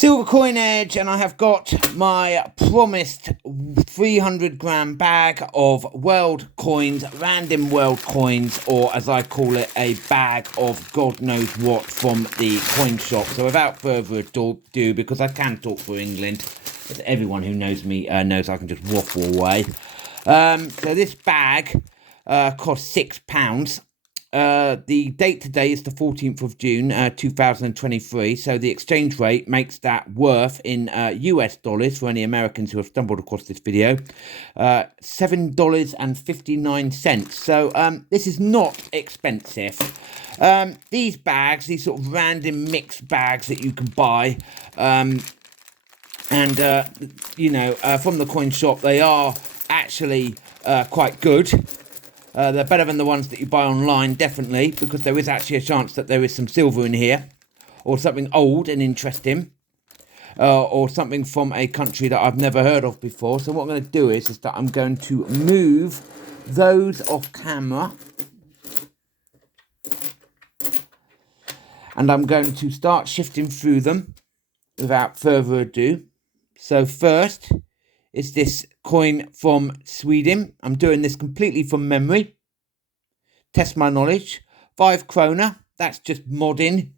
Silver Coin Edge, and I have got my promised 300-gram bag of world coins, random world coins, or as I call it, a bag of God knows what from the coin shop. So without further ado, because I can talk for England, as everyone who knows me knows I can just waffle away. So this bag cost £6. The date today is the 14th of June, 2023. So the exchange rate makes that worth in US dollars for any Americans who have stumbled across this video, $7.59. So this is not expensive. These bags, these sort of random mixed bags that you can buy, from the coin shop, they are actually quite good. They're better than the ones that you buy online, definitely, because there is actually a chance that there is some silver in here, or something old and interesting, or something from a country that I've never heard of before. So what I'm going to do is that I'm going to move those off camera, and I'm going to start shifting through them without further ado. So first is this coin from Sweden. I'm doing this completely from memory. Test my knowledge. 5 krona. That's just modding.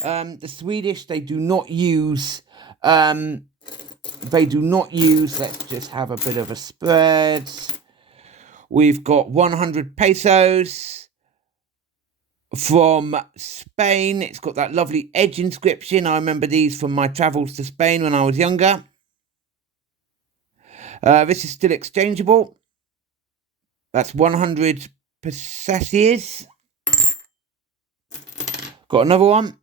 The Swedish, they do not use. Let's just have a bit of a spread. We've got 100 pesos from Spain. It's got that lovely edge inscription. I remember these from my travels to Spain when I was younger. This is still exchangeable. That's 100 pesetas. Got another one.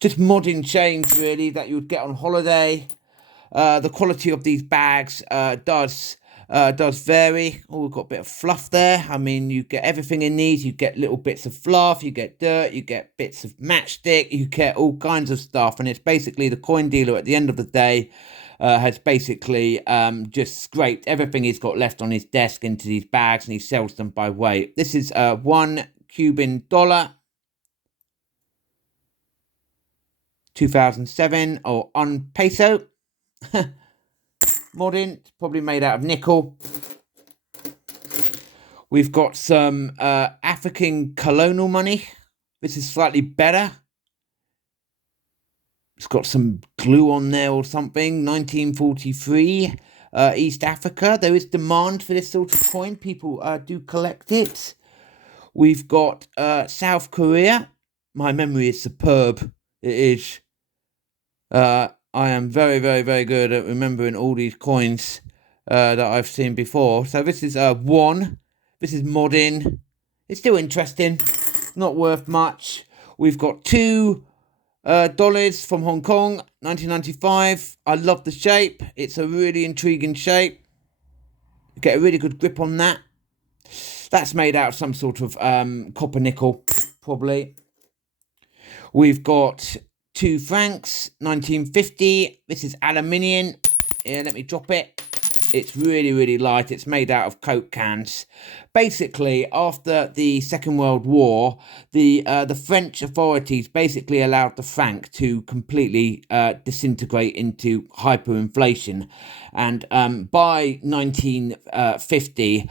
Just modding change, really, that you would get on holiday. The quality of these bags does vary. Oh, we've got a bit of fluff there. I mean, you get everything in these. You get little bits of fluff, you get dirt, you get bits of matchstick, you get all kinds of stuff. And it's basically the coin dealer at the end of the day has basically just scraped everything he's got left on his desk into these bags, and he sells them by weight. This is $1 Cuban, 2007, or on peso. Modern, probably made out of nickel. We've got some African colonial money. This is slightly better. It's got some glue on there or something. 1943, East Africa. There is demand for this sort of coin. People do collect it. We've got South Korea. My memory is superb. It is. I am very, very, very good at remembering all these coins that I've seen before. So this is one. This is modern. It's still interesting. Not worth much. We've got $2 from Hong Kong, 1995. I love the shape. It's a really intriguing shape. Get a really good grip on that. That's made out of some sort of copper nickel, probably. We've got 2 francs, 1950. This is aluminium. Here, let me drop it. It's really, really light. It's made out of Coke cans. Basically, after the Second World War, the French authorities basically allowed the franc to completely disintegrate into hyperinflation. And by 1950,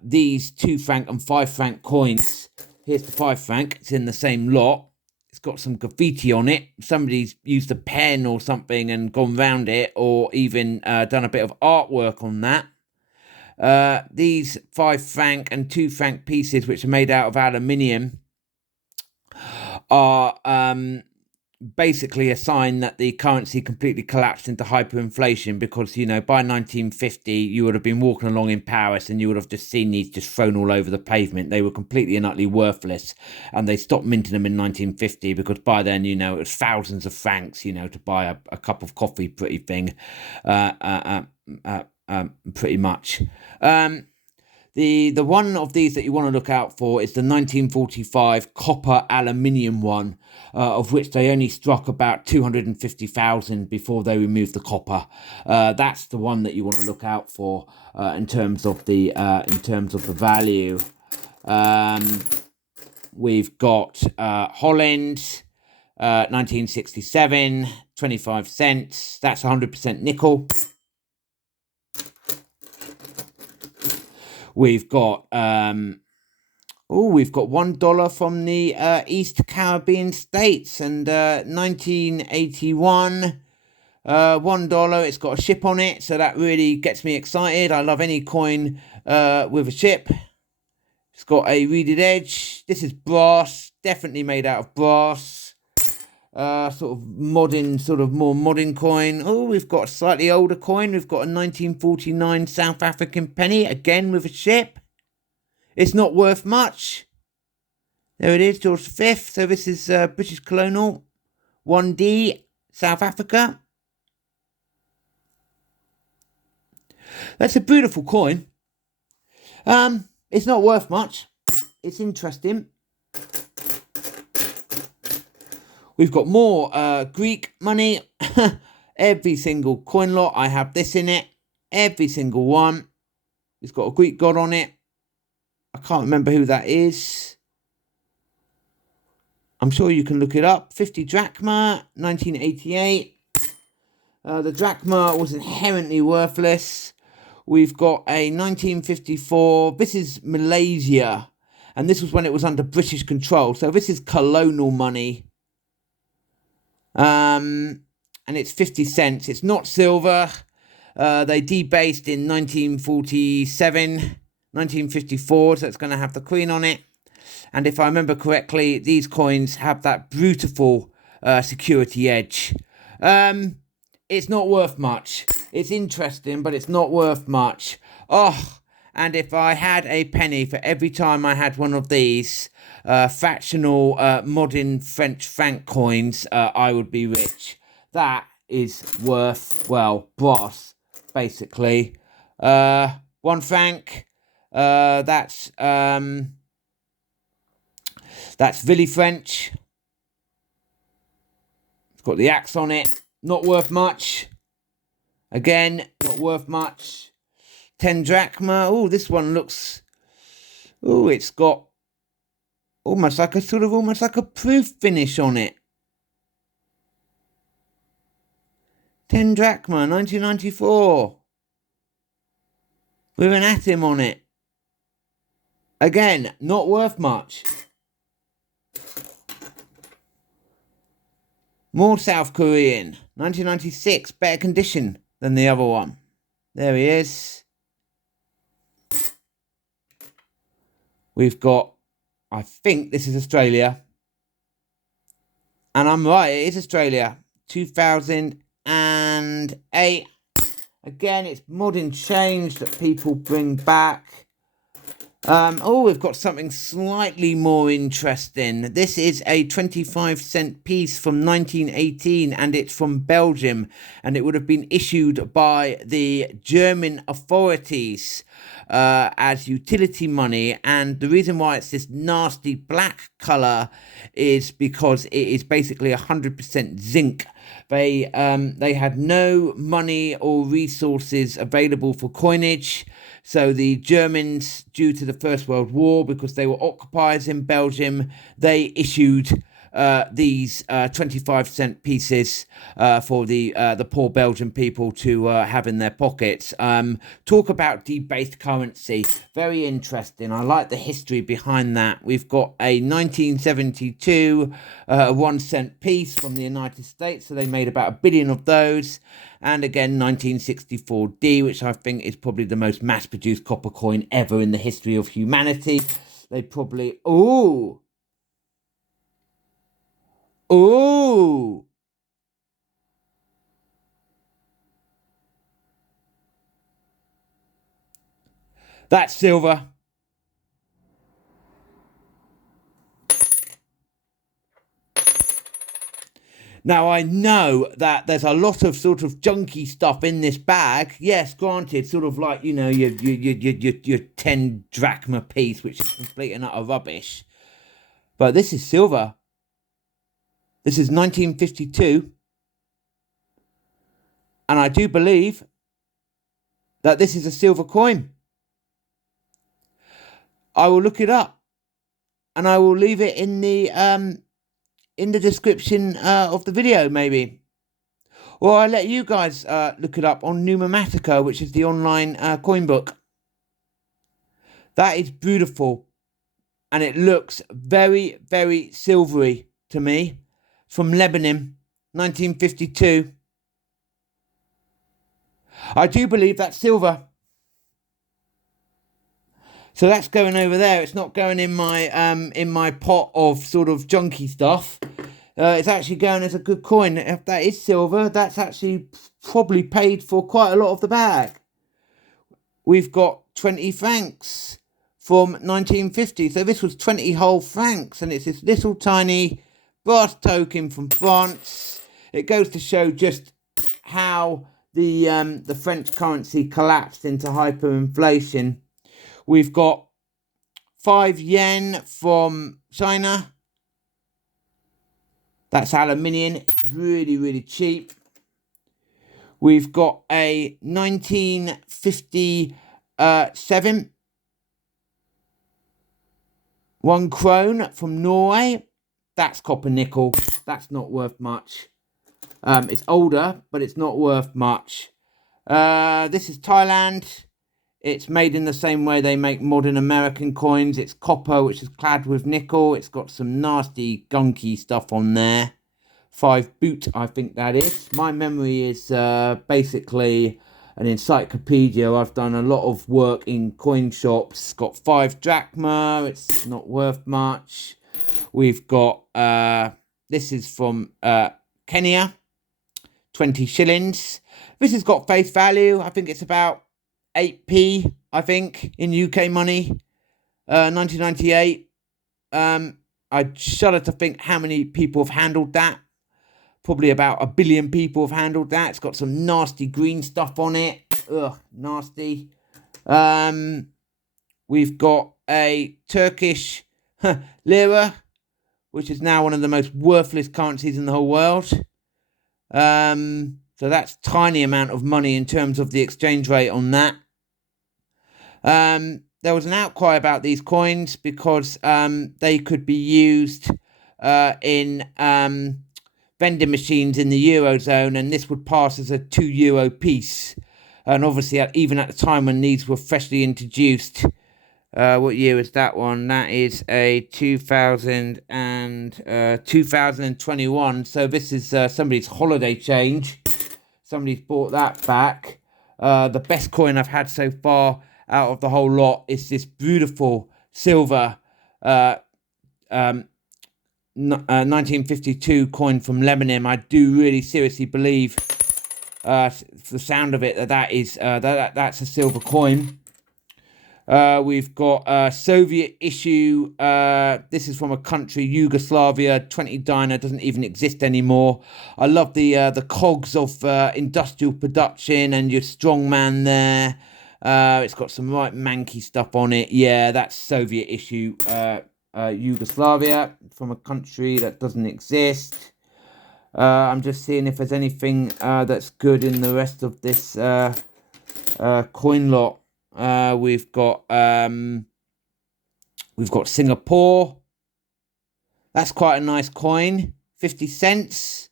these 2 franc and 5 franc coins, here's the 5 franc, it's in the same lot. It's got some graffiti on it. Somebody's used a pen or something and gone round it, or even done a bit of artwork on that. These 5 franc and 2 franc pieces, which are made out of aluminium, are basically a sign that the currency completely collapsed into hyperinflation, because, you know, by 1950 you would have been walking along in Paris and you would have just seen these just thrown all over the pavement. They were completely and utterly worthless, and they stopped minting them in 1950 because by then, you know, it was thousands of francs, you know, to buy a cup of coffee, pretty thing, pretty much. The one of these that you want to look out for is the 1945 copper aluminium one, of which they only struck about 250,000 before they removed the copper. That's the one that you want to look out for in terms of the value. We've got Holland. 1967, 25 cents. That's 100% nickel. We've got we've got $1 from the East Caribbean states, and 1981, $1. It's got a ship on it, so that really gets me excited. I love any coin with a ship. It's got a reeded edge. This is brass, definitely made out of brass. Sort of more modern coin. Oh, we've got a slightly older coin. We've got a 1949 South African penny, again with a ship. It's not worth much. There it is, George V. So this is British Colonial, 1D, South Africa. That's a beautiful coin. It's not worth much. It's interesting. We've got more Greek money. Every single coin lot, I have this in it. Every single one. It's got a Greek god on it. I can't remember who that is. I'm sure you can look it up. 50 drachma, 1988. The drachma was inherently worthless. We've got a 1954. This is Malaysia. And this was when it was under British control. So this is colonial money. And it's 50 cents. It's not silver. They debased in 1947, 1954. So it's going to have the Queen on it. And if I remember correctly, these coins have that beautiful security edge. It's not worth much. It's interesting, but it's not worth much. Oh, and if I had a penny for every time I had one of these fractional modern French franc coins, I would be rich. That is worth, well, brass, basically. 1 franc, that's Villy French. It's got the axe on it. Not worth much. Again, not worth much. 10 drachma. Oh, this one looks... Oh, it's got almost like a proof finish on it. 10 drachma, 1994. With an atom on it. Again, not worth much. More South Korean, 1996, better condition than the other one. There he is. We've got, I think this is Australia. And I'm right, it is Australia. 2008. Again, it's modern change that people bring back. We've got something slightly more interesting. This is a 25-cent piece from 1918, and it's from Belgium, and it would have been issued by the German authorities as utility money. And the reason why it's this nasty black colour is because it is basically 100% zinc. They had no money or resources available for coinage. So the Germans, due to the First World War, because they were occupiers in Belgium, they issued these 25-cent pieces for the poor Belgian people to have in their pockets. Talk about debased currency. Very interesting. I like the history behind that. We've got a 1972 1-cent piece from the United States. So they made about 1 billion of those. And again, 1964D, which I think is probably the most mass-produced copper coin ever in the history of humanity. They probably... Ooh! That's silver. Now, I know that there's a lot of sort of junky stuff in this bag. Yes, granted, sort of like, you know, your 10 drachma piece, which is complete and utter rubbish. But this is silver. This is 1952. And I do believe that this is a silver coin. I will look it up. And I will leave it in the in the description of the video, maybe. Or I'll let you guys look it up on Numismatica, which is the online coin book. That is beautiful. And it looks very, very silvery to me. From Lebanon, 1952. I do believe that's silver. So that's going over there. It's not going in my pot of sort of junky stuff. It's actually going as a good coin. If that is silver, that's actually probably paid for quite a lot of the bag. We've got 20 francs from 1950. So this was 20 whole francs, and it's this little tiny brass token from France. It goes to show just how the French currency collapsed into hyperinflation. We've got 5 yen from China. That's aluminium. It's really, really cheap. We've got a 1957 1 krone from Norway. That's copper nickel. That's not worth much. It's older, but it's not worth much. This is Thailand. It's made in the same way they make modern American coins. It's copper, which is clad with nickel. It's got some nasty, gunky stuff on there. 5 boot, I think that is. My memory is basically an encyclopedia. I've done a lot of work in coin shops. It's got 5 drachma. It's not worth much. We've got, this is from Kenya. 20 shillings. This has got face value. I think it's about 8p, I think, in UK money. 1998. I shudder to think how many people have handled that. Probably about 1 billion people have handled that. It's got some nasty green stuff on it. Ugh, nasty. We've got a Turkish lira, which is now one of the most worthless currencies in the whole world. So that's tiny amount of money in terms of the exchange rate on that. There was an outcry about these coins because they could be used in vending machines in the Eurozone, and this would pass as a €2 piece. And obviously, even at the time when these were freshly introduced, what year is that one? That is a 2021. So this is somebody's holiday change. Somebody's bought that back. The best coin I've had so far out of the whole lot is this beautiful silver 1952 coin from Lebanon. I do really seriously believe, the sound of it, that's a silver coin. We've got Soviet issue. This is from a country, Yugoslavia. 20 dyna, doesn't even exist anymore. I love the cogs of industrial production and your strongman there. It's got some right manky stuff on it. Yeah, that's Soviet issue. Yugoslavia, from a country that doesn't exist. I'm just seeing if there's anything that's good in the rest of this coin lot. We've got Singapore. That's quite a nice coin. 50 cents.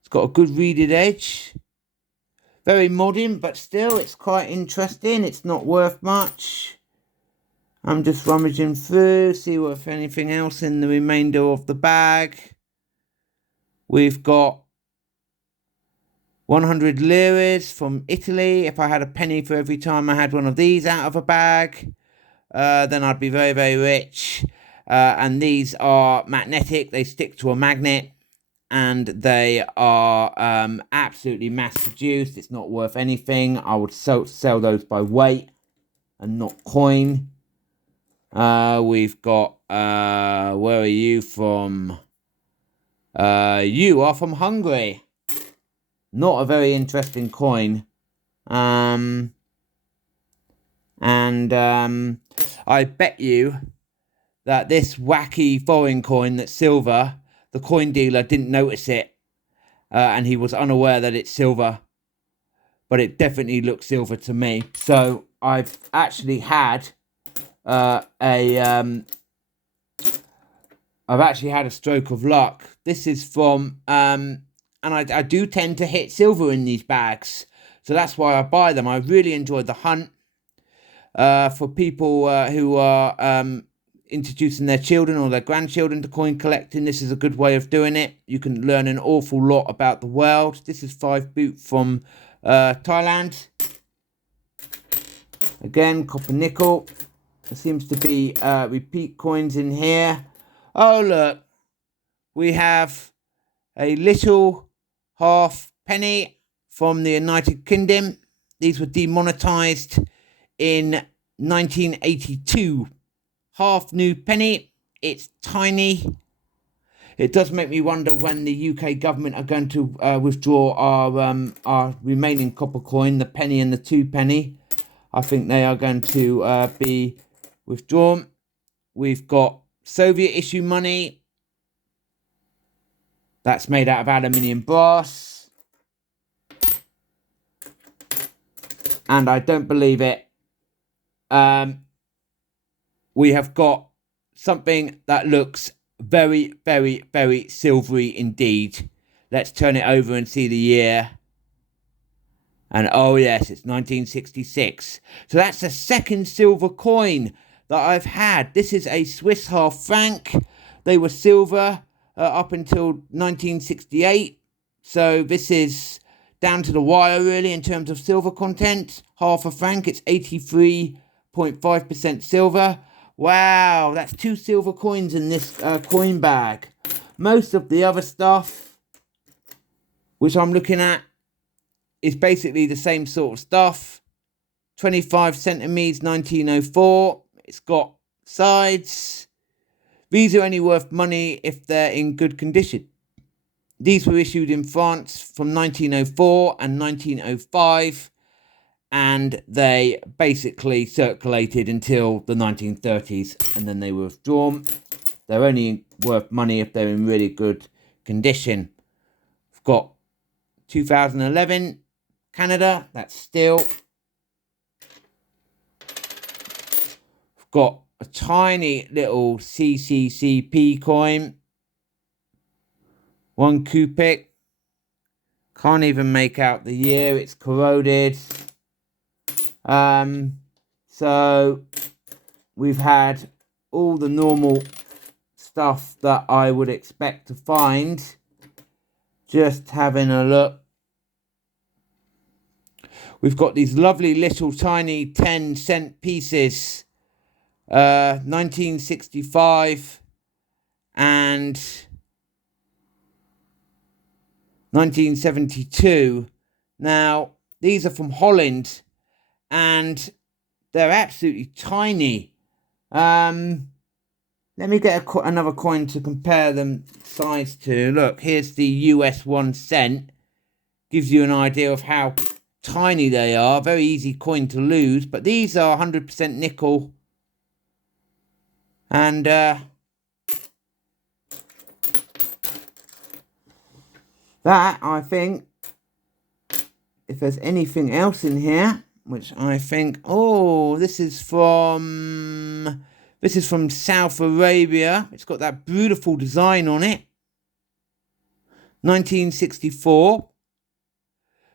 It's got a good reeded edge. Very modern, but still, it's quite interesting. It's not worth much. I'm just rummaging through, see if anything else in the remainder of the bag. We've got 100 liras from Italy. If I had a penny for every time I had one of these out of a bag, then I'd be very, very rich. And these are magnetic. They stick to a magnet. And they are absolutely mass-produced. It's not worth anything. I would sell those by weight and not coin. We've got, where are you from? You are from Hungary. Not a very interesting coin. I bet you that this wacky foreign coin that's silver, the coin dealer didn't notice it. And he was unaware that it's silver. But it definitely looks silver to me. So I've actually had a I've actually had a stroke of luck. This is from, and I do tend to hit silver in these bags. So that's why I buy them. I really enjoyed the hunt. For people who are introducing their children or their grandchildren to coin collecting, this is a good way of doing it. You can learn an awful lot about the world. This is 5 boot from Thailand. Again, copper nickel. There seems to be repeat coins in here. Oh, look. We have a little half penny from the United Kingdom. These were demonetized in 1982. Half new penny. It's tiny. It does make me wonder when the UK government are going to withdraw our remaining copper coin, the penny and the 2 penny. I think they are going to be withdrawn. We've got Soviet issue money. That's made out of aluminium brass. And I don't believe it. We have got something that looks very, very, very silvery indeed. Let's turn it over and see the year. And oh yes, it's 1966. So that's the second silver coin that I've had. This is a Swiss half franc. They were silver up until 1968. So this is down to the wire really in terms of silver content. Half a franc, it's 83.5% silver. Wow, that's 2 silver coins in this coin bag. Most of the other stuff, which I'm looking at, is basically the same sort of stuff. 25 centimeters, 1904. It's got sides. These are only worth money if they're in good condition. These were issued in France from 1904 and 1905. And they basically circulated until the 1930s. And then they were withdrawn. They're only worth money if they're in really good condition. We've got 2011 Canada, that's still. We've got a tiny little CCCP coin. 1 Kupik. Can't even make out the year, it's corroded. So we've had all the normal stuff that I would expect to find. Just having a look. We've got these lovely little tiny 10-cent pieces. 1965 and 1972. Now, these are from Holland. And they're absolutely tiny. Let me get another coin to compare them size to. Look, here's the US 1 cent. Gives you an idea of how tiny they are. Very easy coin to lose. But these are 100% nickel. And that, I think, if there's anything else in here, which I think, oh, this is from South Arabia. It's got that beautiful design on it. 1964.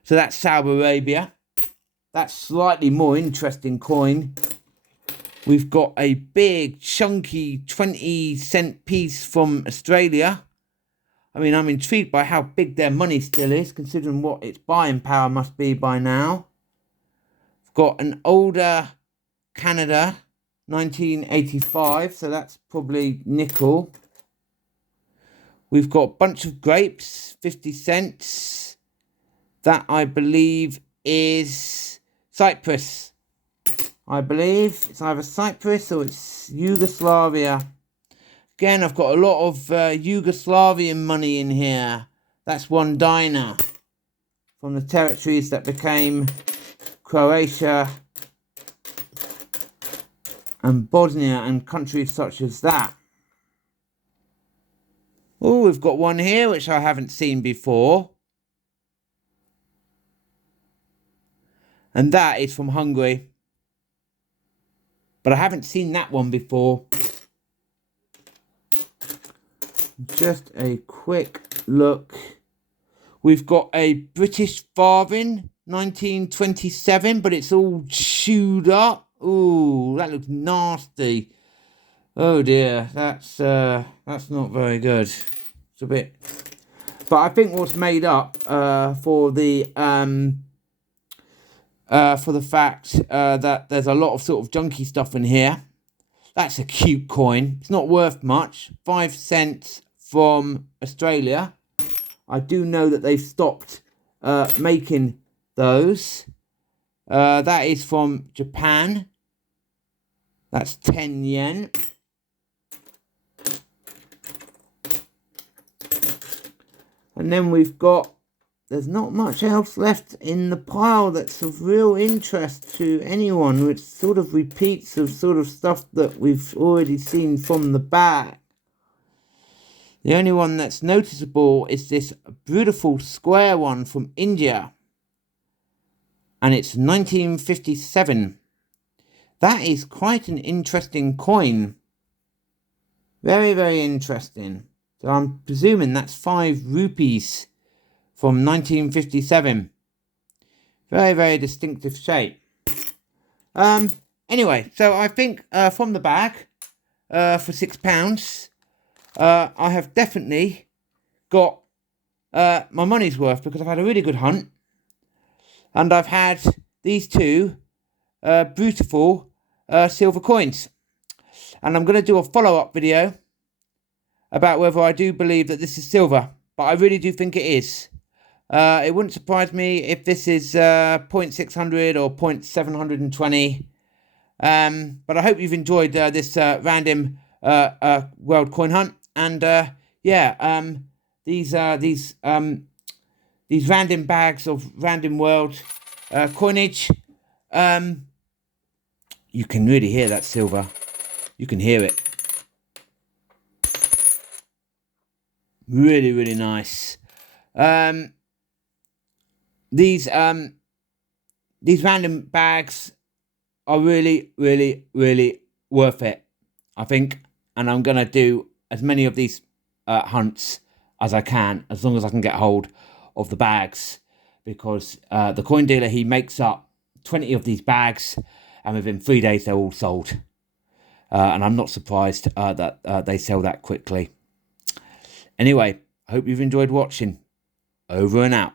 So that's Saudi Arabia. That's slightly more interesting coin. We've got a big, chunky 20-cent piece from Australia. I mean, I'm intrigued by how big their money still is, considering what its buying power must be by now. Got an older Canada, 1985, so that's probably nickel. We've got a bunch of grapes, 50 cents. That, I believe, is Cyprus. I believe it's either Cyprus or it's Yugoslavia. Again, I've got a lot of Yugoslavian money in here. That's 1 dinar from the territories that became Croatia and Bosnia and countries such as that. Oh, we've got one here which I haven't seen before. And that is from Hungary. But I haven't seen that one before. just a quick look. We've got a British farthing, 1927, but it's all chewed up. Ooh, that looks nasty. Oh dear, that's not very good. It's a bit, but I think what's made up for the fact that there's a lot of sort of junky stuff in here. That's a cute coin. It's not worth much. 5 cents from Australia. I do know that they've stopped making those. That is from Japan. That's 10 yen. And then we've got, there's not much else left in the pile that's of real interest to anyone, which sort of repeats of sort of stuff that we've already seen from the back. The only one that's noticeable is this beautiful square one from India. And it's 1957. That is quite an interesting coin. Very, very interesting. So I'm presuming that's 5 rupees from 1957. Very, very distinctive shape. Anyway, so I think from the bag for £6, I have definitely got my money's worth, because I've had a really good hunt. And I've had these 2 beautiful silver coins. And I'm going to do a follow-up video about whether I do believe that this is silver. But I really do think it is. It wouldn't surprise me if this is 0.600 or 0.720. But I hope you've enjoyed this random world coin hunt. And these random bags of random world coinage. You can really hear that silver. You can hear it. Really, really nice. These random bags are really, really, really worth it, I think. And I'm going to do as many of these hunts as I can, as long as I can get hold of the bags. Because the coin dealer, he makes up 20 of these bags, and within 3 days they're all sold. And I'm not surprised that they sell that quickly. Anyway, I hope you've enjoyed watching. Over and out.